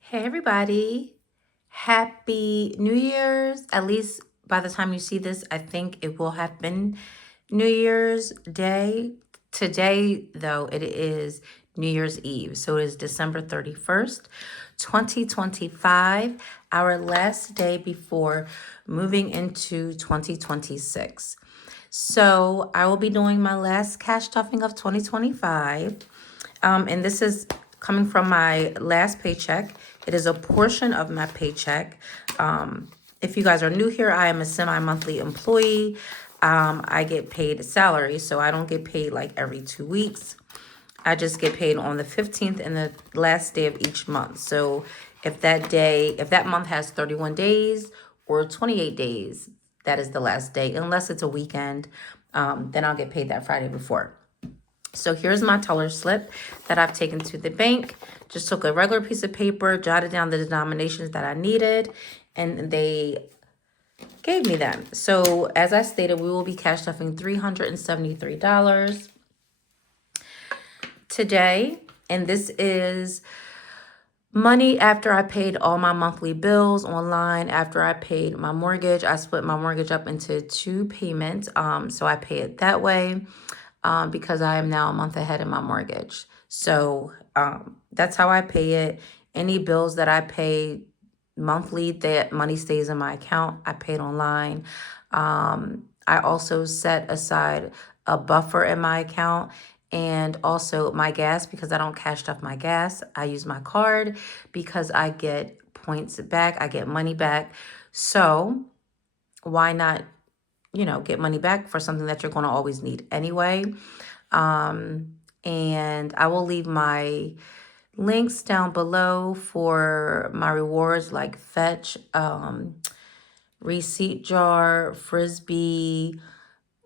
Hey everybody, happy New Year's. At least by the time you see this, I think it will have been New Year's Day. Today, though, it is New Year's Eve. So it is December 31st, 2025, our last day before moving into 2026. So I will be doing my last cash stuffing of 2025. And this is coming from my last paycheck. It is a portion of my paycheck. If you guys are new here, I am a semi-monthly employee. I get paid salary, so I don't get paid like every 2 weeks. I just get paid on the 15th and the last day of each month. So if that month has 31 days or 28 days, that is the last day, unless it's a weekend, then I'll get paid that Friday before. So here's my teller slip that I've taken to the bank. Just took a regular piece of paper, jotted down the denominations that I needed, and they gave me them. So as I stated, we will be cash stuffing $373 today. And this is money after I paid all my monthly bills online, after I paid my mortgage. I split my mortgage up into two payments. So I pay it that way. Because I am now a month ahead in my mortgage. So that's how I pay it. Any bills that I pay monthly, that money stays in my account. I pay it online. I also set aside a buffer in my account, and also my gas, because I don't cash stuff my gas. I use my card because I get points back. I get money back. So why not get money back for something that you're going to always need anyway. And I will leave my links down below for my rewards like Fetch, Receipt Jar, Frisbee.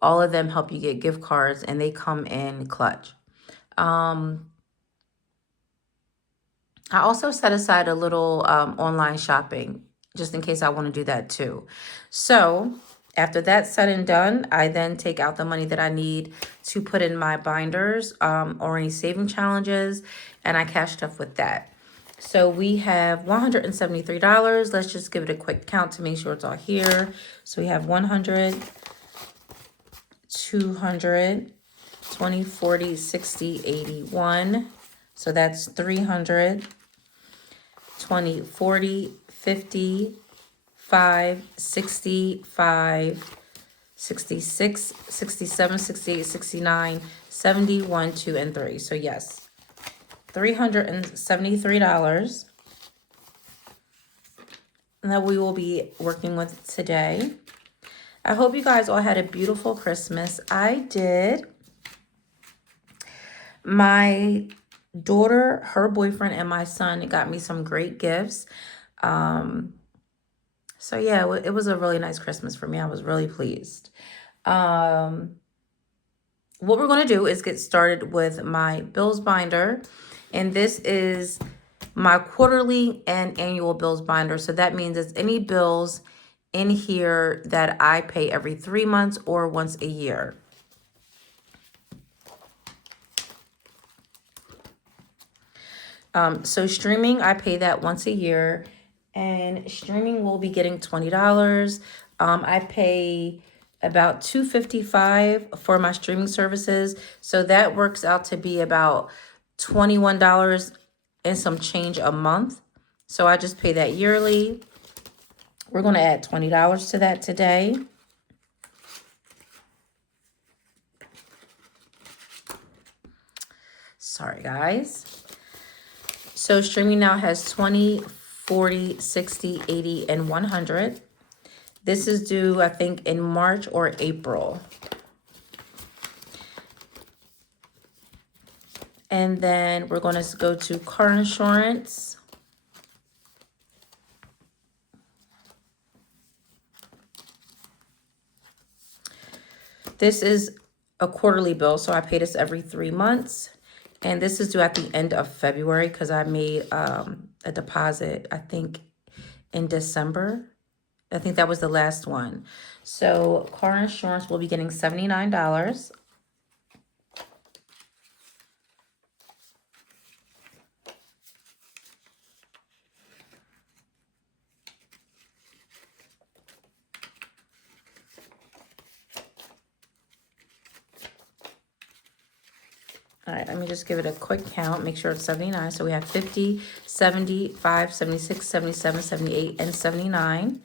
All of them help you get gift cards, and they come in clutch. I also set aside a little online shopping just in case I want to do that too. So after that's said and done, I then take out the money that I need to put in my binders or any saving challenges, and I cash stuff with that. So we have $173. Let's just give it a quick count to make sure it's all here. So we have 100, 200, 20, 40, 60, 81. So that's 300. 20, 40, 50, 5, 65, 66, 67, 68, 69, 70, 1, 2, and 3. So yes, $373 that we will be working with today. I hope you guys all had a beautiful Christmas. I did. My daughter, her boyfriend, and my son got me some great gifts. So yeah, it was a really nice Christmas for me. I was really pleased. What we're going to do is get started with my bills binder. And this is my quarterly and annual bills binder. So that means it's any bills in here that I pay every 3 months or once a year. So streaming, I pay that once a year, and streaming will be getting $20. I pay about $2.55 for my streaming services, so that works out to be about $21 and some change a month. So I just pay that yearly. We're going to add $20 to that today. Sorry, guys. So streaming now has 20, 40, 60, 80, and 100. This is due, I think, in March or April. And then we're going to go to car insurance. This is a quarterly bill, so I pay this every 3 months. And this is due at the end of February because I made a deposit, I think, in December. I think that was the last one. So car insurance will be getting $79. All right, let me just give it a quick count, make sure it's 79. So we have 50, 75, 76, 77, 78, and 79.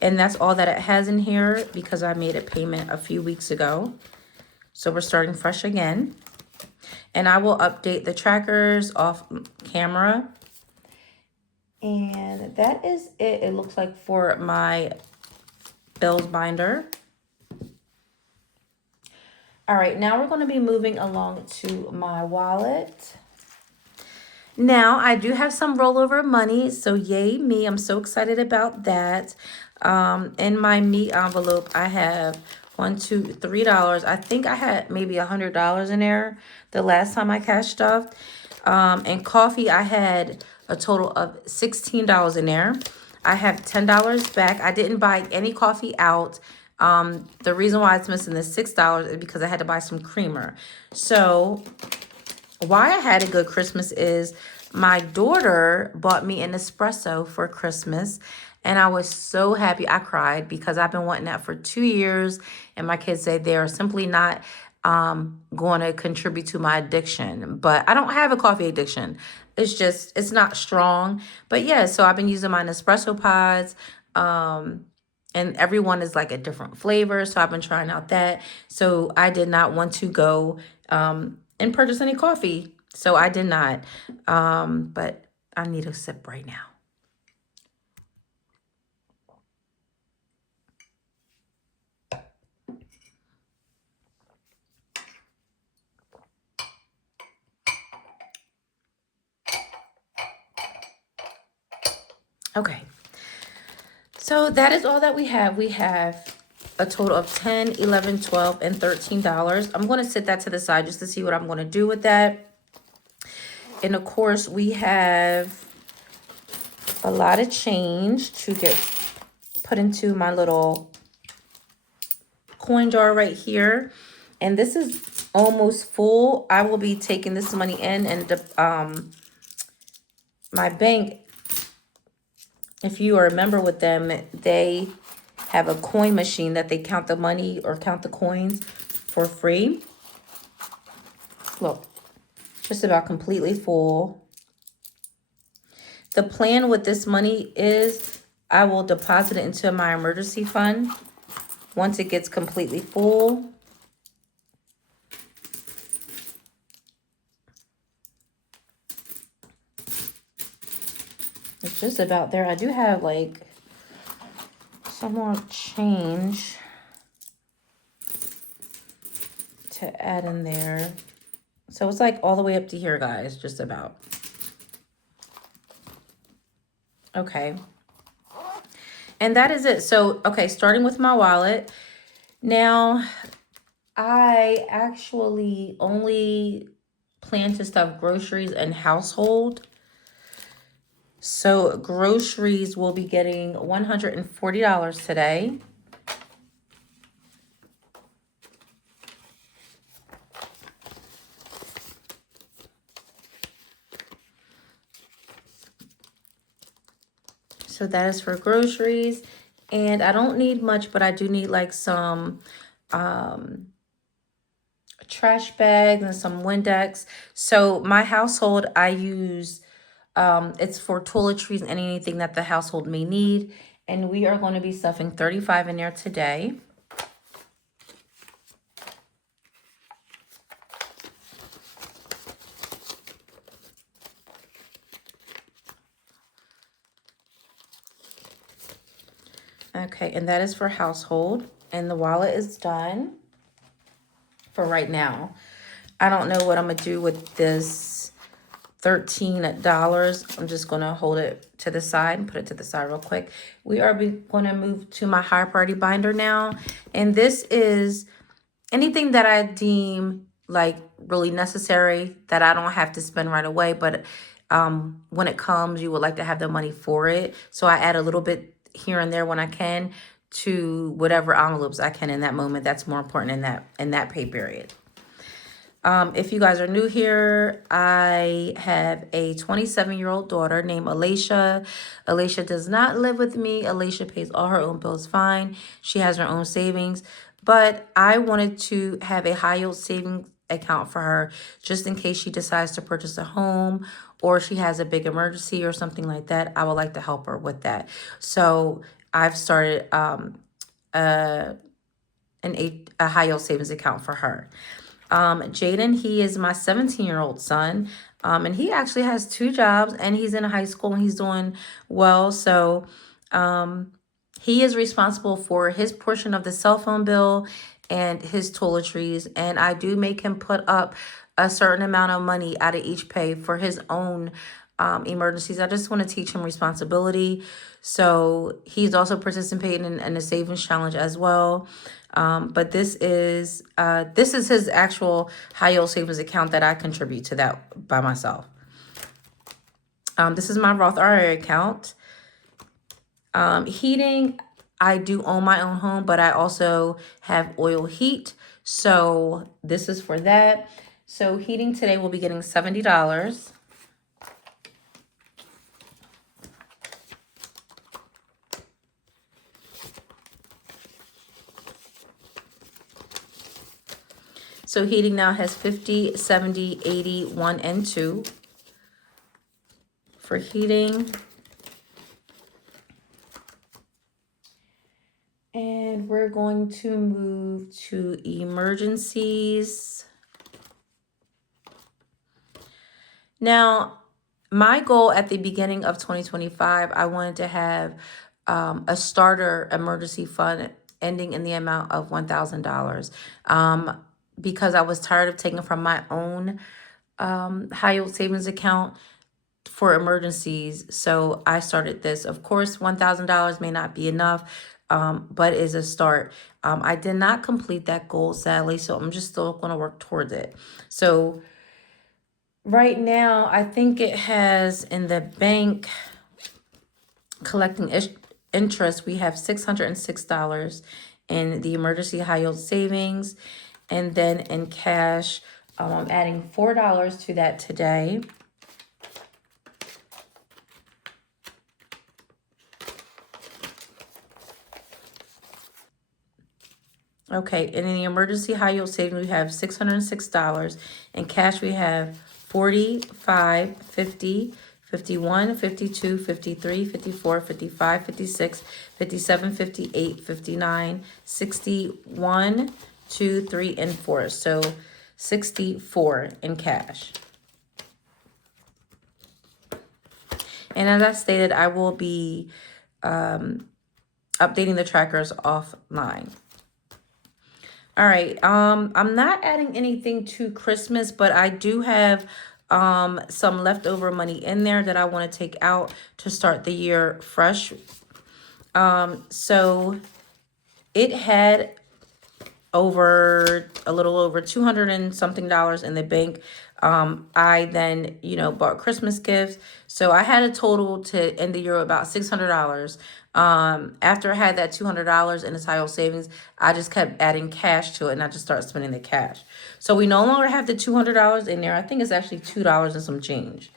And that's all that it has in here because I made a payment a few weeks ago. So we're starting fresh again. And I will update the trackers off camera. And that is it, it looks like, for my bills binder. All right, now we're going to be moving along to my wallet. Now, I do have some rollover money, so yay me. I'm so excited about that. In my me envelope, I have $3. I think I had maybe $100 in there the last time I cashed stuff. And coffee, I had a total of $16 in there. I have $10 back. I didn't buy any coffee out. The reason why it's missing the $6 is because I had to buy some creamer. So why I had a good Christmas is my daughter bought me an espresso for Christmas. And I was so happy. I cried because I've been wanting that for 2 years. And my kids say they are simply not going to contribute to my addiction. But I don't have a coffee addiction. It's just, it's not strong. But yeah, so I've been using my Nespresso pods. And everyone is like a different flavor. So I've been trying out that. So I did not want to go and purchase any coffee. So I did not. But I need a sip right now. Okay. So that is all that we have. We have a total of $10, $11, $12, and $13. I'm going to set that to the side just to see what I'm going to do with that. And of course, we have a lot of change to get put into my little coin jar right here. And this is almost full. I will be taking this money in, and my bank, if you are a member with them, they have a coin machine that they count the money or count the coins for free. Look, just about completely full. The plan with this money is I will deposit it into my emergency fund once it gets completely full. It's just about there. I do have like some more change to add in there. So it's like all the way up to here, guys, just about. Okay. And that is it. So, okay, starting with my wallet. Now, I actually only plan to stuff groceries and household. So groceries will be getting $140 today. So that is for groceries. And I don't need much, but I do need like some trash bags and some Windex. So my household, I use, it's for toiletries and anything that the household may need. And we are going to be stuffing 35 in there today. Okay, and that is for household. And the wallet is done for right now. I don't know what I'm going to do with this $13. I'm just going to hold it to the side and put it to the side real quick. We are going to move to my higher priority binder now. And this is anything that I deem like really necessary that I don't have to spend right away. But when it comes, you would like to have the money for it. So I add a little bit here and there when I can to whatever envelopes I can in that moment. That's more important in that pay period. If you guys are new here, I have a 27-year-old daughter named Alicia. Alicia does not live with me. Alicia pays all her own bills fine. She has her own savings. But I wanted to have a high yield account for her, just in case she decides to purchase a home or she has a big emergency or something like that. I would like to help her with that. So I've started a high yield savings account for her. Jaden, he is my 17-year-old son. And he actually has 2 jobs and he's in high school and he's doing well. So he is responsible for his portion of the cell phone bill and his toiletries. And I do make him put up a certain amount of money out of each pay for his own emergencies. I just want to teach him responsibility. So he's also participating in a savings challenge as well. But this is his actual high yield savings account that I contribute to that by myself. This is my Roth IRA account. Heating, I do own my own home, but I also have oil heat. So this is for that. So heating today will be getting $70. So heating now has 50, 70, 80, 1, and 2 for heating. And we're going to move to emergencies. Now, my goal at the beginning of 2025, I wanted to have a starter emergency fund ending in the amount of $1,000. Because I was tired of taking from my own high yield savings account for emergencies. So I started this. Of course, $1,000 may not be enough, but is a start. I did not complete that goal, sadly, so I'm just still going to work towards it. So right now, I think it has in the bank collecting interest, we have $606 in the emergency high yield savings. And then in cash, I'm adding $4 to that today. Okay, and in the emergency high yield savings, we have $606. In cash, we have 45, 50, 51, 52, 53, 54, 55, 56, 57, 58, 59, 61, 2, 3, and 4. So 64 in cash. And as I stated, I will be updating the trackers offline. All right, I'm not adding anything to Christmas, but I do have some leftover money in there that I want to take out to start the year fresh. So it had a little over 200 and something dollars in the bank. I then, bought Christmas gifts. So I had a total to end the year about $600. After I had that $200 in the high yield savings, I just kept adding cash to it and I just started spending the cash. So we no longer have the $200 in there. I think it's actually $2 and some change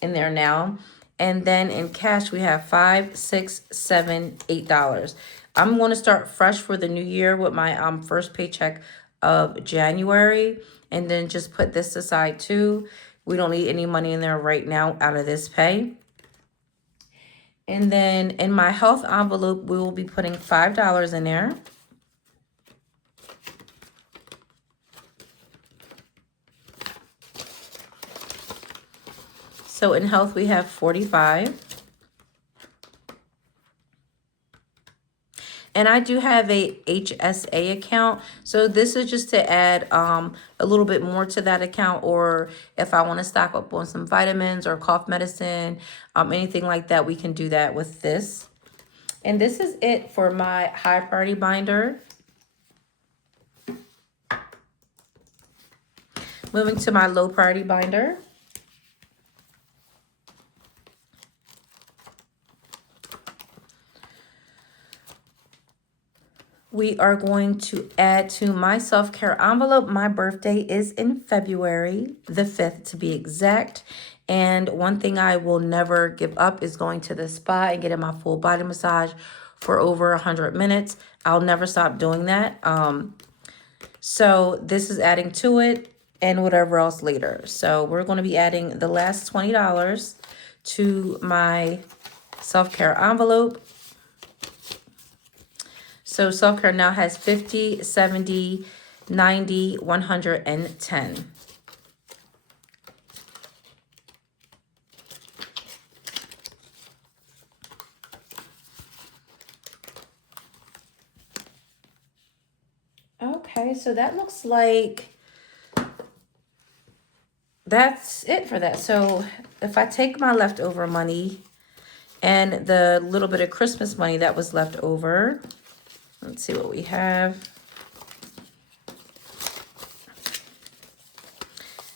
in there now. And then in cash, we have $5, $6, $7, $8. I'm going to start fresh for the new year with my first paycheck of January, and then just put this aside too. We don't need any money in there right now out of this pay. And then in my health envelope, we will be putting $5 in there. So in health, we have 45. And I do have a HSA account. So this is just to add a little bit more to that account, or if I want to stock up on some vitamins or cough medicine, anything like that, we can do that with this. And this is it for my high priority binder. Moving to my low priority binder. We are going to add to my self-care envelope. My birthday is in February, the 5th to be exact. And one thing I will never give up is going to the spa and getting my full body massage for over 100 minutes. I'll never stop doing that. So this is adding to it. and whatever else later. So we're going to be adding the last $20 to my self-care envelope. So self-care now has 50, 70, 90, 110. Okay, so that looks like that's it for that. So if I take my leftover money and the little bit of Christmas money that was left over, let's see what we have.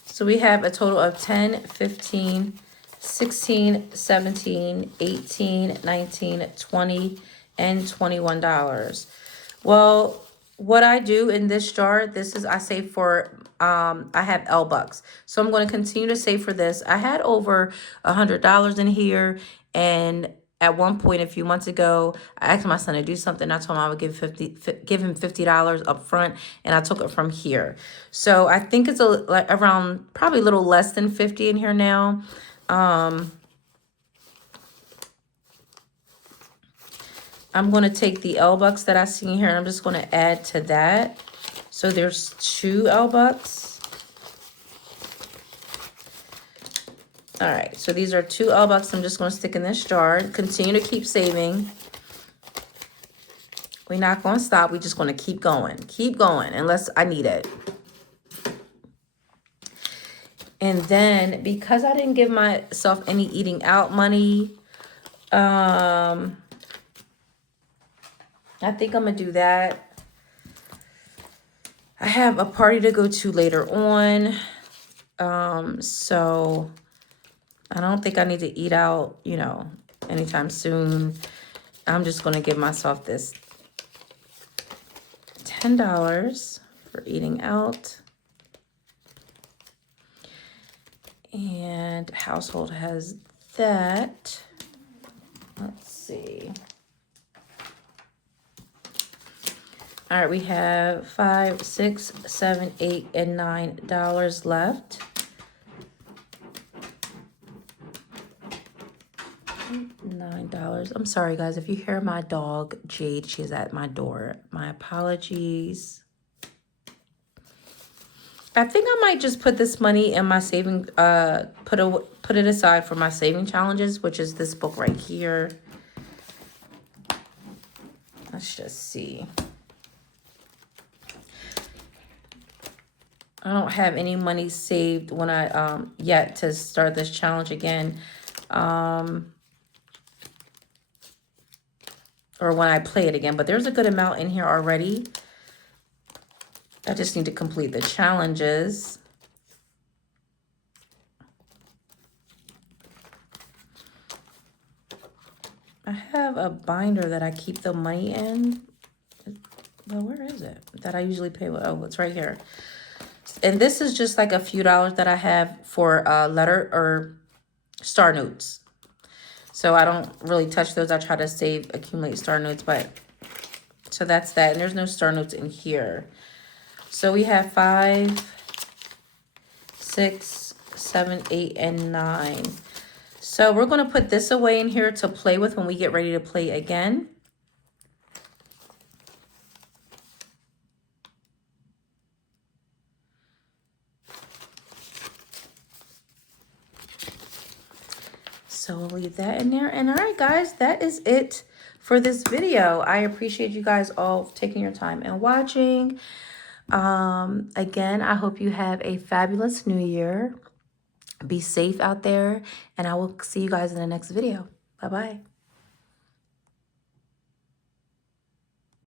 So we have a total of 10, 15, 16, 17, 18, 19, 20, and $21. Well, what I do in this jar, this is I save for I have L bucks. So I'm going to continue to save for this. I had over $100 in here, and at one point a few months ago, I asked my son to do something. I told him I would give him $50 up front, and I took it from here. So I think it's like around probably a little less than 50 in here now. I'm going to take the L bucks that I see in here, and I'm just going to add to that. So there's 2 L bucks. All right, so these are 2 L bucks. I'm just going to stick in this jar. Continue to keep saving. We're not going to stop. We're just going to keep going. Keep going unless I need it. And then because I didn't give myself any eating out money, I think I'm going to do that. I have a party to go to later on. So I don't think I need to eat out, you know, anytime soon. I'm just going to give myself this $10 for eating out. And household has that. Let's see. All right, we have $5, $6, $7, $8, and $9 left. $9. I'm sorry, guys, if you hear my dog Jade, she's at my door. My apologies. I think I might just put this money in my saving, put it aside for my saving challenges, which is this book right here. Let's just see. I don't have any money saved when I yet to start this challenge again. Or when I play it again, but there's a good amount in here already. I just need to complete the challenges. I have a binder that I keep the money in. Well, where is it? That I usually pay with. Oh, it's right here. And this is just like a few dollars that I have for letter or star notes. So I don't really touch those. I try to accumulate star notes, but so that's that. And there's no star notes in here. So we have 5, 6, 7, 8, and 9. So we're going to put this away in here to play with when we get ready to play again. So we'll leave that in there. And all right, guys, that is it for this video. I appreciate you guys all taking your time and watching. Again, I hope you have a fabulous new year. Be safe out there, and I will see you guys in the next video. Bye-bye.